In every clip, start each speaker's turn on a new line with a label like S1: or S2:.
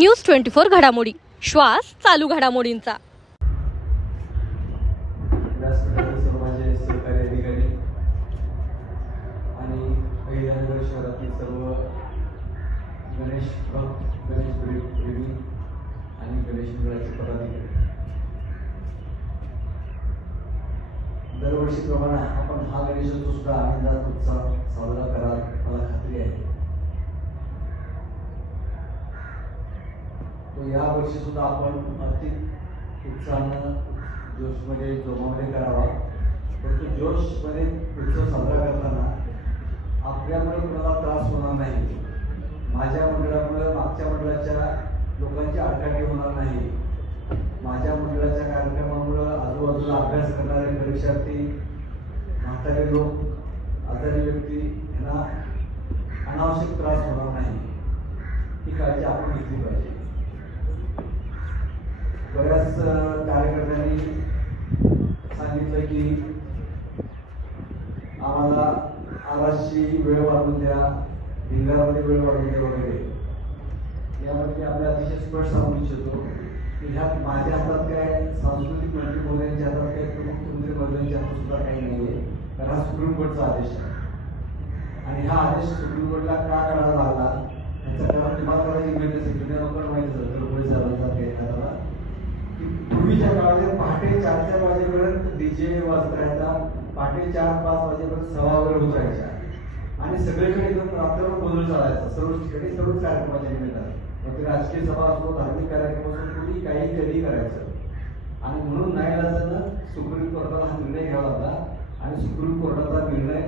S1: News twenty four घडामोडी. श्वास चालू घडामोडींचा.
S2: व्यासपीठाचे आणि शहरातील सर्व गणेश भक्त गणेश प्रेमी आणि गणेश मंडळाचे पदाधिकारी. दरवर्षीप्रमाणे आपण हा गणेशोत्सव सुद्धा आनंदात उत्साह साजरा कराल मला खात्री आहे तो या वर्षी सुद्धा आपण अधिक उत्साहानं जोशमध्ये जोमामध्ये करावा. परंतु जोशमध्ये उत्सव साजरा करताना आपल्यामुळे कोणाला त्रास होणार नाही. माझ्या मंडळामुळे मागच्या मंडळाच्या लोकांची आडकाठी होणार नाही. माझ्या मंडळाच्या कार्यक्रमामुळं आजूबाजूला अभ्यास करणारे परीक्षार्थी म्हातारे लोक आजारी व्यक्ती यांना अनावश्यक त्रास होणार नाही. ही काळजी आपण घेतली पाहिजे. बऱ्याच कार्यकर्त्यांनी सांगितलं की आम्हाला आवाजची वेळ वाढवून द्या भिंगारामध्ये वेळ वाढवून द्या वगैरे. यामध्ये मी आपल्या अतिशय स्पष्ट सांगू इच्छितो की ह्यात माझ्या हातात काय सांस्कृतिक मंत्री मोदयांच्या हातात काय प्रमुख मंत्री हातात सुद्धा काही नाही आहे हा सुप्रीम कोर्टचा आदेश आहे. आणि हा आदेश सुप्रीम कोर्टला का करायला लागला याचं कारण तुम्हाला करायची माहिती सेक्रेटरी जुन्या माहिती असेल तर पुढे झाला पूर्वीच्या काळात पहाटे चार चार वाजेपर्यंत डीजे वाजत राहायचा. पहाटे चार पाच वाजेपर्यंत सभा वगैरे होत राहायच्या. आणि सगळीकडे एकदम रात्रभर गोंधळ चालायचा. सर्व ठिकाणी सर्वच कार्यक्रमाच्या निमित्ताने मग ते राजकीय सभा असो धार्मिक कार्यक्रम असो कुठेही काही कधी करायचं. आणि म्हणून नाईलाजानं सुप्रीम कोर्टाला हा निर्णय घ्यावा लागला. आणि सुप्रीम कोर्टाचा निर्णय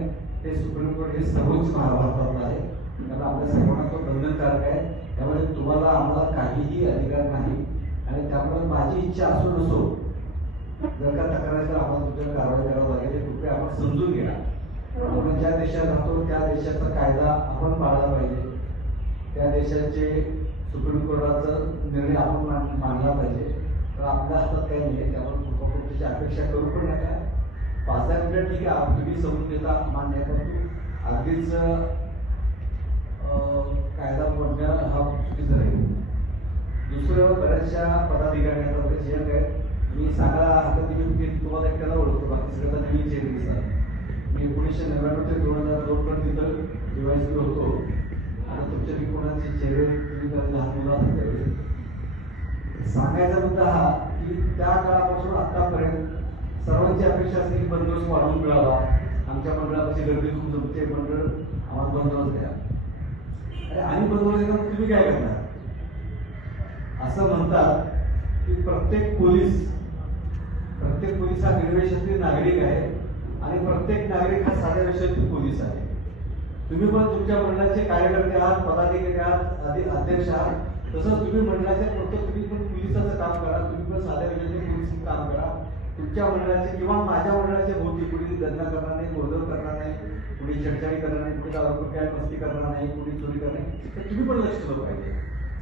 S2: हे सुप्रीम कोर्ट हे सर्वोच्च महाभारतातलं आहे. कारण आपल्या सर्वांना तो बंधनकारक आहे. त्यामुळे तुम्हाला आम्हाला काहीही अधिकार नाही. आणि त्यामुळे माझी इच्छा असो नसो जर का तक्रार तर आपण तुमच्यावर कारवाई करावं लागेल. हे कृपया आपण समजून घ्या. आपण ज्या देशात राहतो त्या देशाचा कायदा आपण पाळला पाहिजे. त्या देशाचे सुप्रीम कोर्टाचा निर्णय आपण मानला पाहिजे. तर आपल्या हातात काही नाही त्यामुळे कृपा त्याची अपेक्षा करू पण नका. पाच दहा मिनिटं ठीक आहे आप- तुम्ही समजून घेता मान्य आहे परंतु अगदीच कायदा मोडणं हा चुकीचं राहील दुसरं बऱ्याचशा पदाधिकाऱ्यांना वगैरे जे काय मी सांगा आता तुम्ही तुम्हाला एकट्याला ओळखतो बाकी सगळ्यांना नवीन चेहरे दिसतात मी एकोणीसशे नव्याण्णव ते दोन हजार दोन पर्यंत तिथं डिवायसर होतो. आता तुमच्या मी कोणाचे चेहरे तुम्ही लहान मुलं असतात सांगायचा मुद्दा हा की त्या काळापासून आतापर्यंत सर्वांची अपेक्षा असते की बंदोबस्त वाढवून मिळावा. आमच्या मंडळापाशी गर्दी खूप जमते मंडळ आम्हाला बंदोबस्त द्या. अरे आणि बंदोबस्त तुम्ही काय करणार? असं म्हणतात की प्रत्येक पोलीस प्रत्येक पोलीस हा निर्वेशातील नागरिक आहे आणि प्रत्येक नागरिक हा साध्या विषयातील पोलीस आहे. तुम्ही पण तुमच्या मंडळाचे कार्यकर्ते आहात पदाधिकारी आहात आधी अध्यक्ष आहात. तसंच तुम्ही मंडळाचे प्रत्येक तुम्ही पण पोलिसाचं काम करा तुम्ही पण साध्या विषयाचे पोलीस काम करा. तुमच्या मंडळाचे किंवा माझ्या मंडळाचे भोवती कुणी दंगा करणार नाही गोंधळ करणार नाही कुणी छेडछाडी करणार नाही कुणी दारू काय मस्ती करणार नाही कुणी चोरी करणार नाही. तर तुम्ही पण लक्ष दिलं पाहिजे.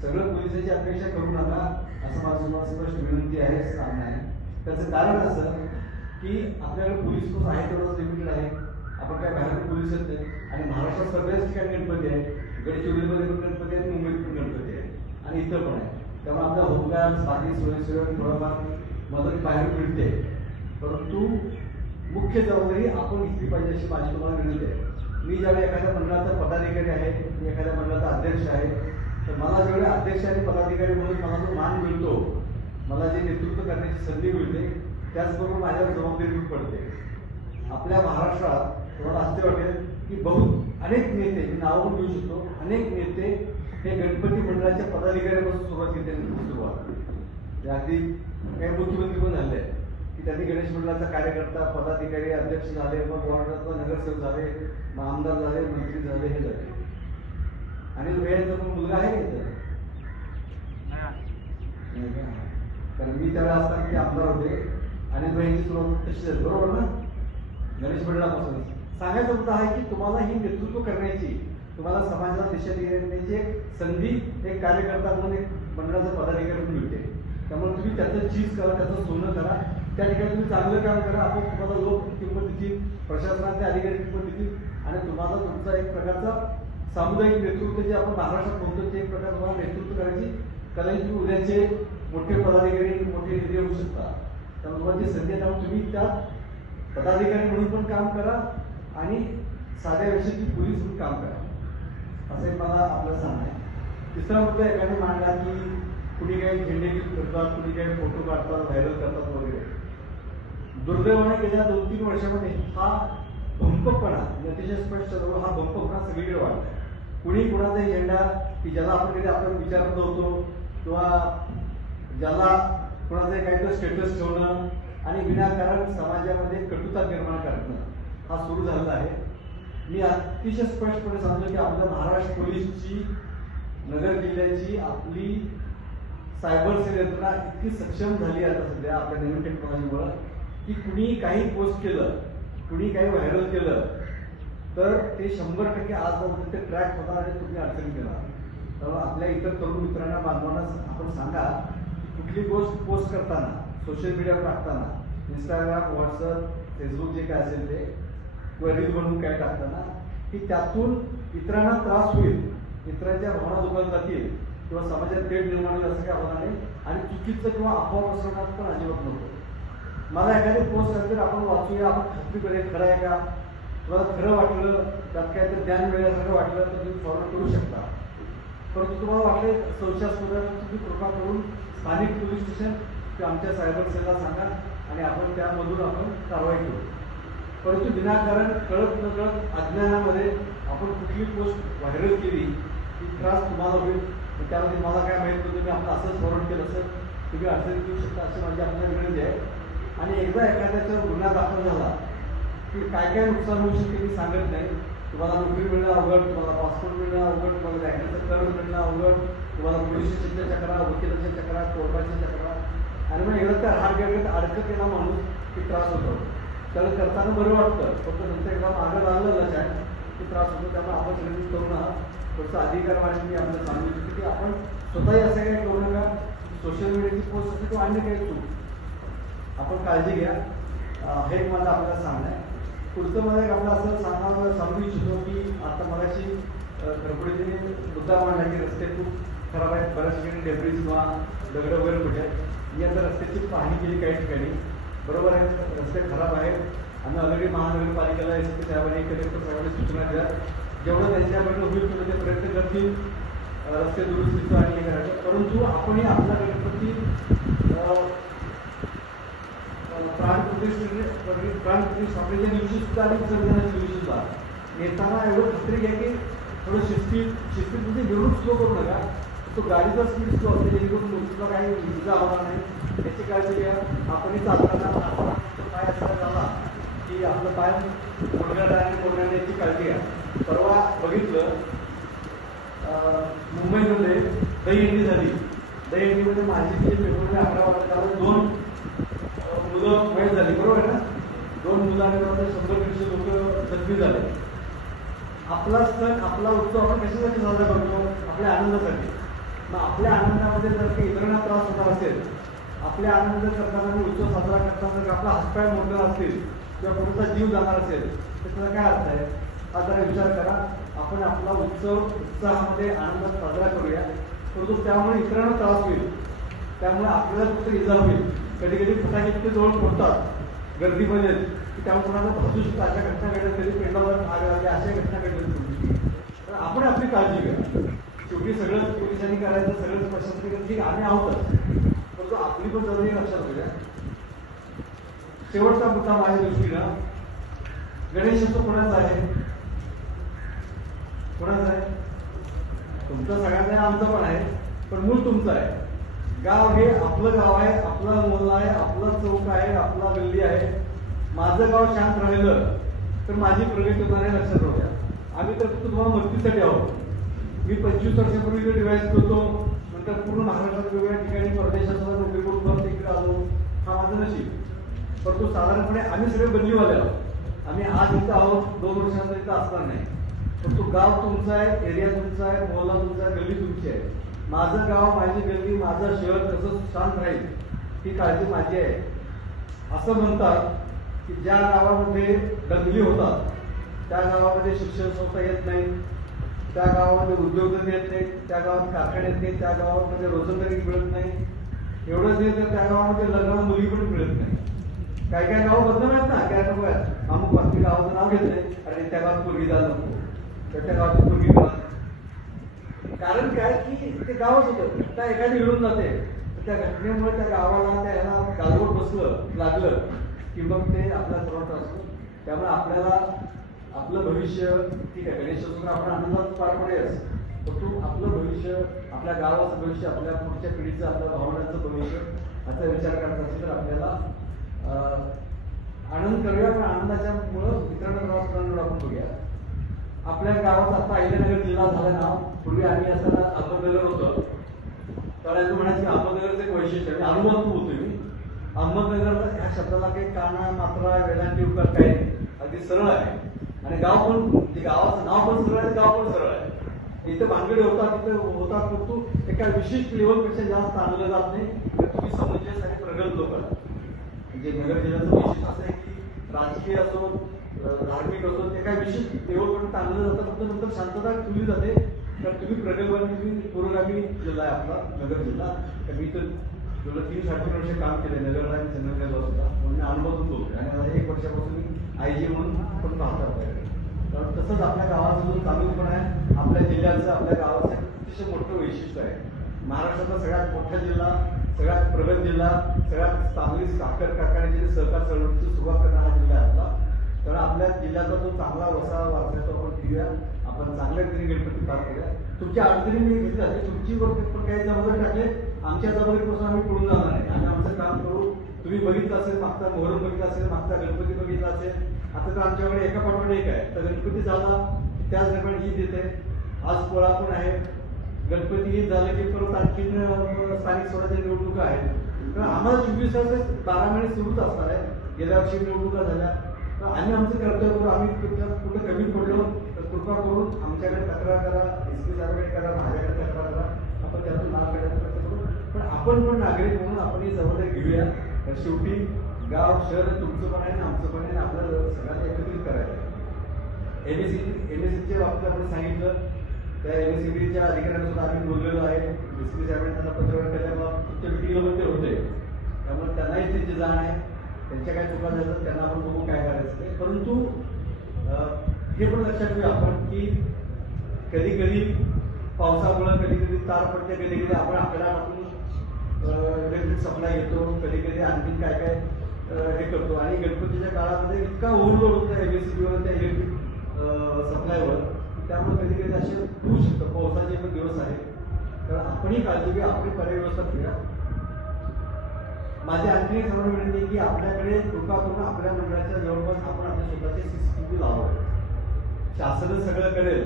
S2: सगळं पोलिसांची अपेक्षा करू नका असं माझं तुम्हाला स्पष्ट विनंती आहे सांगणं आहे. त्याचं कारण असं की आपल्याकडे पोलीस फोर्स आहे तेवढंच लिमिटेड आहे. आपण काय बाहेर पोलीस येत नाही आणि महाराष्ट्रात सगळ्याच ठिकाणी गणपती आहे गडचिरोलीमध्ये पण गणपती आहे मुंबईत पण गणपती आहे आणि इथं पण आहे त्यामुळे आपल्या होमगार्ड बाकी स्वयंसेवक थोडाफार मदत बाहेर मिळते. परंतु मुख्य जबाबदारी आपण घेतली पाहिजे अशी माझी तुम्हाला विनंती आहे. मी ज्यावेळी एखाद्या मंडळाचा पदाधिकारी आहे मी एखाद्या मंडळाचा अध्यक्ष आहे तर मला जेवढे अध्यक्ष आणि पदाधिकारी म्हणून मला जो मान मिळतो मला जे नेतृत्व करण्याची संधी मिळते त्याचबरोबर माझ्यावर जबाबदारी पण पडते. आपल्या महाराष्ट्रात तुम्हाला असे वाटेल की बहुत अनेक नेते मी नावं घेऊ शकतो अनेक नेते हे गणपती मंडळाच्या पदाधिकाऱ्यापासून सुरुवात केली त्यांनी सुरुवात. म्हणजे अगदी काही मुख्यमंत्री पण झाले. आहेत की त्यांनी गणेश मंडळाचा कार्यकर्ता पदाधिकारी अध्यक्ष झाले मग वॉर्डातला नगरसेवक झाले मग आमदार झाले मंत्री झाले हे झाले. आणि वेळेचा पण मुलगा आहे का? कारण मी त्यावेळेला असताना ते आमदार होते. आणि बहिणी सुरुवात तशी झाली बरोबर ना? गणेश मंडळापासून. सांगायचा मुद्दा आहे की तुम्हाला ही नेतृत्व करण्याची तुम्हाला समाजाला दिशा देण्याची एक संधी एक कार्यकर्ता म्हणून एक मंडळाचा पदाधिकारी म्हणून मिळते. त्यामुळे तुम्ही त्याचं चीज करा त्याचं सोनं करा. त्या ठिकाणी तुम्ही चांगलं काम करा. आपण तुम्हाला लोक किंमत देतील प्रशासनाचे अधिकारी किंमत देतील. आणि तुम्हाला तुमचा एक प्रकारचा सामुदायिक नेतृत्व जे आपण महाराष्ट्रात म्हणतो ते प्रकार तुम्हाला नेतृत्व करायची कदाचित तुम्ही उद्याचे मोठे पदाधिकारी मोठे नेते होऊ शकता त्यामुळे तुम्हाला जी संधी आहे त्यामुळे तुम्ही त्या पदाधिकारी म्हणून पण काम करा आणि साध्या वेळेची पोलीस म्हणून काम करा. असं एक मला आपलं सांगणं आहे. तिसरा मुद्दा एकाने मांडला की कुणी काही झेंडे करतात कुणी काही फोटो काढतात व्हायरल करतात वगैरे. दुर्दैवाने गेल्या दोन तीन वर्षामध्ये हा भंपकपणा अतिशय स्पष्ट हा भंपकपणा सगळीकडे वाढलाय. कुणी कुणाचा झेंडा की ज्याला आपण कधी आपण विचार होतो किंवा ज्याला कुणाचं काहीतरी स्टेटस ठेवणं आणि विनाकारण समाजामध्ये कटुता निर्माण करणं हा सुरू झालेला आहे. मी अतिशय स्पष्टपणे सांगतो की आपल्या महाराष्ट्र पोलीसची नगर जिल्ह्याची आपली सायबर सेल यंत्रणा इतकी सक्षम झाली आता सध्या आपल्या नवीन टेक्नॉलॉजीमुळं की कुणी काही पोस्ट केलं कुणी काही व्हायरल केलं तर ते शंभर टक्के आजपर्यंत ते ट्रॅक होणार आणि तुम्ही अडचणी देणार तर आपल्या इतर तरुण मित्रांना बांधवांना आपण सांगा की कुठली गोष्ट पोस्ट करताना सोशल मीडियावर टाकताना इंस्टाग्राम व्हॉट्सअप फेसबुक जे काय असेल ते क्वेरीज बनवून काय टाकताना की त्यातून इतरांना त्रास होईल इतरांच्या भावना दुखत जातील किंवा समाजात तेढ निर्माण होईल असं काय होणार नाही आणि चुकीचं किंवा अफवा पसरवण्यात पण अजिबात नव्हतं मला एखादी पोस्ट असेल आपण वाचूया आपण खात्री करूया खरं आहे का? तुम्हाला खरं वाटलं त्यात काय तर ज्ञान मिळाल्यासारखं वाटलं तर तुम्ही फॉरवर्ड करू शकता. परंतु तुम्हाला वाटले संशयास्पद तुम्ही कृपा करून स्थानिक पोलीस स्टेशन ते आमच्या सायबर सेलला सांगा आणि आपण त्यामधून आपण कारवाई करू. परंतु विनाकारण कळत न कळत अज्ञानामध्ये आपण कुठली पोस्ट व्हायरल केली की त्रास तुम्हाला होईल. त्यामध्ये मला काय माहीत नव्हतं मी आपलं असंच फॉरवर्ड केलं असेल तुम्ही अडचणीत येऊ शकता अशी माझी आपल्याला विनंती आहे. आणि एकदा एखाद्याचा गुन्हा दाखल झाला की काय काय नुकसान होऊ शकते मी सांगत नाही. तुम्हाला नोकरी मिळणं अवघड तुम्हाला पासपोर्ट मिळणं अवघड तुम्हाला बँकेचं कर्ज मिळणं अवघड तुम्हाला पोलीस स्टेशनच्या चक्रा वकिलाच्या चक्रा कोर्टाच्या चक्रा. आणि मग एकदा त्या हार गेलं अडकत केला माणूस की त्रास होतो. त्याला करताना बरं वाटतं. फक्त नंतर एकदा मागं लागलं लक्षात की त्रास होतो. त्यामुळे आपण सगळ्यांनी करू नका. थोडंसं अधिकार वाढून मी आपल्याला सांगू इच्छितो की आपण स्वतःही असं काही करू नका. सोशल मीडियाची पोस्ट असते किंवा अन्य काही चूक आपण काळजी घ्या. हे एक मला आपल्याला सांगणं आहे. पुढचं मला एक आपलं असं सांगा सांगू इच्छितो की आता मगाशी खरपुडीने मुद्दा मांडला की रस्ते खूप खराब आहेत. बऱ्याच ठिकाणी डेब्रिज किंवा दगड वगैरे कुठे आहेत. मी आता रस्त्याची पाहणी केली काही ठिकाणी. बरोबर आहे रस्ते खराब आहेत. आम्ही ऑलरेडी महानगरपालिकेला एस पी साहेबांनी कलेक्टर साहेबांनी सूचना दिल्या. जेवढं त्यांच्याकडनं होईल तेवढं ते प्रयत्न करतील रस्ते दुरुस्तीचं आणि हे करायचं. परंतु आपणही आपल्या गणपती अं, प्राण प्रतिष्ठे आणि नेताना एवढं खात्री घ्या की थोडं शिस्तीत शिस्तीत म्हणजे निवडून स्लो करू नका तो गाडीचा स्पीड स्लो असते जेणेकरून काही इजा होणार नाही. याची काळजी घ्या. आपणही चालताना पाय असा झाला की आपलं पाय मोडणार आणि याची काळजी घ्या. परवा बघितलं मुंबईमध्ये दहीहंडी झाली. दहीहंडीमध्ये माझी जे फेब्रुवारी अकरा वाजता दोन मुलं झाली बरोबर आहे ना? दोन मुलांमध्ये शंभर दीडशे लोक जखमी झाले. आपला सण आपला उत्सव आपण कशासाठी साजरा करतो? आपल्या आनंदासाठी. मग आपल्या आनंदामध्ये जर काही इतरांना त्रास होणार असेल आपल्या आनंद करताना आणि उत्सव साजरा करताना जर आपला हातपाय मोडणार असतील किंवा कोणाचा जीव जाणार असेल तर त्याचा काय अर्थ आहे? हा जरा विचार करा. आपण आपला उत्सव उत्साहामध्ये आनंदात साजरा करूया. परंतु त्यामुळे इतरांना त्रास होईल. त्यामुळे आपल्याला फक्त इजा होईल. कधी कधी फटाके इतके जवळ पोहोचतात गर्दीमध्ये की त्यामुळे कोणाला भासू शकतं अशा घटना घडल्या कधी पेंडावर आग लागली अशा घटना घडल्या तर आपण आपली काळजी घ्या. शेवटी सगळं पोलिसांनी करायचं सगळं प्रशासनिक ठीक आम्ही आहोतच. परंतु आपली पण जरुरी लक्षात घेऊया शेवटचा मुद्दा माझ्या दृष्टीनं गणेशोत्सव कोणाचा आहे? कोणाचा आहे? तुमचा सगळ्यांचा आमचा पण आहे पण मूळ तुमचं आहे. गाव हे आपलं गाव आहे आपला मोहल्ला आहे आपला चौक आहे आपला गल्ली आहे. माझं गाव शांत राहिलं तर माझी प्रगती होणार आहे लक्षात राहू द्या आम्ही तर तुम्हाला मदतीसाठी आहोत. मी पंचवीस वर्षापूर्वी डिवाइस करतो. नंतर पूर्ण महाराष्ट्रात वेगवेगळ्या ठिकाणी परदेशात नोकरी करून परत इकडे आलो. हा माझं नशीब. परंतु साधारणपणे आम्ही सगळे बदलीवाले आहोत. आम्ही आज इथं आहोत दोन वर्षानंतर इथं असणार नाही. परंतु गाव तुमचं आहे एरिया तुमचा आहे मोहल्ला तुमचा आहे गल्ली तुमची आहे. माझं गाव माझी गल्ली माझं शहर कसं शांत राहील. ही काळजी माझी आहे. असं म्हणतात की ज्या गावामध्ये दंगली होतात त्या गावामध्ये शिक्षण संस्था येत नाही त्या गावामध्ये उद्योगधंदे येत नाहीत त्या गावात कारखाने येत नाही त्या गावामध्ये रोजंदारी मिळत नाही. एवढंच नाही तर त्या गावामध्ये लग्न मुली पण मिळत नाही. काय काय गाव बदनाम आहेत ना काय नको आहेत. अमुक बातमी गावाचं नाव घेतलंय आणि त्या गावात पूर्वी झालं नको तर त्या गावाची पूर्वी मिळत कारण काय की ते गावच होतं. त्या एखादी मिळून जाते. तर त्या घटनेमुळे त्या गावाला त्या ह्याला गालबोट बसलं लागलं की मग ते आपल्या सर्वांचा असतो त्यामुळे आपल्याला आपलं भविष्य ठीक आहे गणेशोत्सव आपण आनंदात पार पडेल परंतु आपलं भविष्य आपल्या गावाचं भविष्य आपल्या पुढच्या पिढीचं आपल्या भावनांचं भविष्य याचा विचार करत असेल तर आपल्याला आनंद करूया पण आनंदाच्या मुळे मित्रांना त्रास आपण बघूया. आपल्या गावात आता अहिल्यानगर जिल्हा झाला नाव. पूर्वी आम्ही असताना अहमदनगर होतो. तर तू म्हणायचं अहमदनगरचं एक वैशिष्ट्य आहे. अनुभव तू होतोय मी. अहमदनगरला ह्या शब्दाला काही काना मात्रा वेळांची उकार काही अगदी सरळ आहे. आणि गाव पण गावाचं नाव पण सरळ आहे गाव पण सरळ आहे. इथं भानगडी होतात तिथं होतात परंतु एका विशिष्ट लेवलपेक्षा जास्त आणलं जात नाही. तर तुम्ही समजलेस आणि प्रगत लोक आहात. म्हणजे नगर जिल्ह्याचं वैशिष्ट्य असं आहे की राजकीय असो धार्मिक असो ते काही विशिष्ट लेवलपर्यंत आणलं जातं फक्त नंतर शांतता ठेवली जाते. तर तुम्ही प्रगल्भाने तुम्ही पुरोगामी जिल्हा आहे आपला नगर जिल्हा तर मी तर तुला तीन साडेतीन वर्ष काम केले नगरला आणि चंद्रपूरला सुद्धा. म्हणून अनुभव होतो. आणि आता एक वर्षापासून मी आय जी म्हणून पण पाहतो आपल्याकडे कारण तसंच आपल्या गावाचा जो चालूपणा आहे आपल्या जिल्ह्याचं आपल्या गावाचं अतिशय मोठं वैशिष्ट्य आहे. महाराष्ट्राचा सगळ्यात मोठा जिल्हा सगळ्यात प्रगत जिल्हा सगळ्यात चांगली साखर कारखान्याची सहकार चळवळीची सुरुवात करणारा हा जिल्हा आहे आपला. तर आपल्या जिल्ह्याचा जो चांगला वसा वारसा तो आपण घेऊया आपण चांगल्या रीतीने गणपती पार केला. तुमच्या अडचणी मी घेतल्या. तुमची पण काही जबाबदारी टाकले. आमच्या जबाबदारीपासून आम्ही पडून जाणार नाही आम्ही आमचं काम करू तुम्ही बघितलं असेल मागचा मोहरम बघितला असेल मागचा गणपती बघितला असेल. आता तर आमच्याकडे एका पाठवण एक आहे. तर गणपती झाला त्याच निर्माण ईद येते. आज पोळा पण आहे. गणपती ईद झालं की परत आणखीन स्थानिक स्वराज्य निवडणुका आहेत. तर आम्हाला चोवीस तास बारा महिने सुरूच असणार आहे. गेल्या वर्षी निवडणुका झाल्या. तर आम्ही आमचं कर्तव्य करू आम्ही कुठं कमी पडलो कृपा करून आमच्याकडे तक्रार करा एस पी साहेबांकडे करा माझ्याकडे तक्रार करा. आपण त्यातून लाभ काढायचा प्रयत्न करू. पण आपण पण नागरिक म्हणून आपण ही जबाबदारी घेऊया. शेवटी गाव शहर तुमचं पण आहे ना आमचं पण आहे ना आपल्याला सगळ्यांना एकत्रित करायचं M S C M S सीच्या बाबतीत आपण सांगितलं. त्या एम एस सी बीच्या अधिकाऱ्यांसुद्धा आम्ही बोललेलो आहे. एस पी साहेबांनी त्यांना पत्र केल्यामुळे तुमच्या मिटिंगमध्ये होते. त्यामुळे त्यांनाही त्यांची जाण आहे. त्यांच्या काय चुका झाल्या त्यांना आपण बघू काय करायचं परंतु हे पण लक्षात घेऊया आपण की कधी कधी पावसामुळे कधी कधी तार पडते कधी कधी आपण आपल्याला टाकून इलेक्ट्रिक सप्लाय घेतो कधी कधी आणखी काय काय हे करतो. आणि गणपतीच्या काळामध्ये इतका ओव्हरलोड होतो एमएससीबीवर त्या इलेक्ट्रिक सप्लायवर त्यामुळे कधी कधी असे होऊ शकतं. पावसाचे पण दिवस आहे तर आपणही काळजी घ्या आपली पर्याय व्यवस्था करूया माझी आणखी सर्व विनंती की आपल्याकडे कृपा करून आपल्या मंडळाच्या जवळपास आपण आपल्या स्वतःचे सीसीटीव्ही लावावे शासन सगळं करेल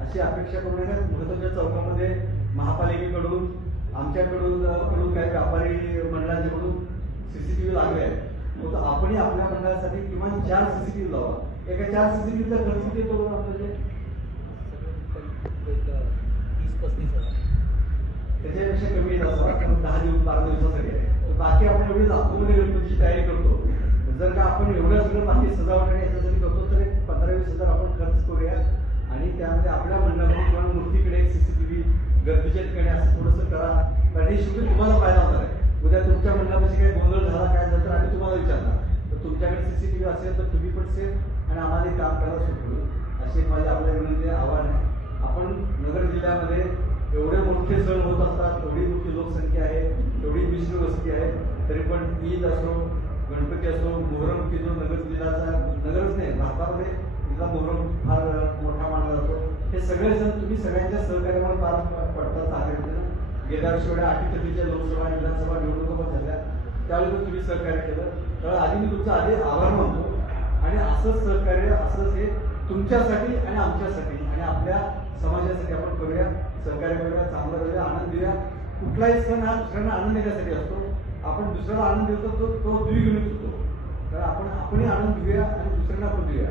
S2: अशी अपेक्षा करून नये महत्त्वाच्या चौकामध्ये महापालिकेकडून आमच्याकडून कडून काही व्यापारी मंडळांच्याकडून सीसीटीव्ही लागले आहेत. मग आपणही आपल्या मंडळासाठी किमान चार सीसीटीव्ही लावा. एका चार सीसीटीव्हीचा खर्च किती येतो आपल्याला? त्याच्यापेक्षा कमी येत असतो दहा दिवस बारा दिवसासाठी आहे. तर बाकी आपण एवढी लाखोमध्ये गणपतीची तयारी करतो. जर का आपण एवढं सगळं बाकी सजावट आणि याच्यासाठी हजार आपण खर्च करूया आणि त्यामध्ये आपल्या मंडळाकडून किंवा मूर्तीकडे सीसीटीव्ही गर्दीच्या ठिकाणी असं थोडंसं करा. कारण हे शेवटी तुम्हाला फायदा होणार आहे. उद्या तुमच्या मंडळापाशी काही गोंधळ झाला काय झालं तर आम्ही तुम्हाला विचारणार. तर तुमच्याकडे सीसीटीव्ही असेल तर तुम्ही पण सेफ आणि आम्हाला काम करायला सुटलो अशी एक माझी आपल्या विनंती आव्हान आहे. आपण नगर जिल्ह्यामध्ये एवढे मोठे सण होत असतात एवढी मोठी लोकसंख्या आहे एवढी मिश्र वस्ती आहे तरी पण ईद असो गणपती असो मोहरम की जो नगर जिल्ह्याचा नगरच नाही भारतामध्ये तिथला धोरण फार मोठा मानला जातो हे सगळेजण तुम्ही सगळ्यांच्या सहकार्यामुळे पार पडतात चांगल्या गेल्या वर्षी एवढ्या अटीतटीच्या लोकसभा विधानसभा निवडणुका पण झाल्या. त्यावेळी पण तुम्ही सहकार्य केलं. तर आधी मी तुमचा आधी आभार मानतो. आणि असंच सहकार्य असंच हे तुमच्यासाठी आणि आमच्यासाठी आणि आपल्या समाजासाठी आपण करूया सहकार्य करूया चांगलं करूया आनंद देऊया कुठलाही सण हा दुसऱ्यांना आनंद देण्यासाठी असतो. आपण दुसऱ्याला आनंद देतो तो तो द्विगुणित होतो. तर आपण आपणही आनंद घेऊया आणि दुसऱ्यांना पण देऊया.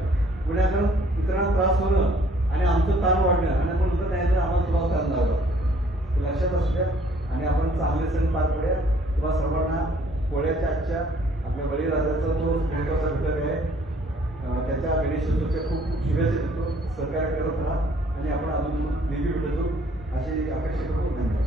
S2: विनाकारण इतरांना त्रास होणं आणि आमचं ताण वाढणं आणि आपण म्हणतो नाही तर आम्हाला तुम्हाला ताण लावलं हे लक्षात असू द्या. आणि आपण चांगले सण पार पडूया किंवा सर्वांना पोळ्याच्या आजच्या आपल्या बळीराजाचा तो महत्त्वाचा घटक आहे. त्याच्या गणेशोत्सवच्या खूप खूप शुभेच्छा देतो. सहकार्य करत राहा. आणि आणि आपण अजून नेहमी भेटतो. अशी अपेक्षा करतो. धन्यवाद.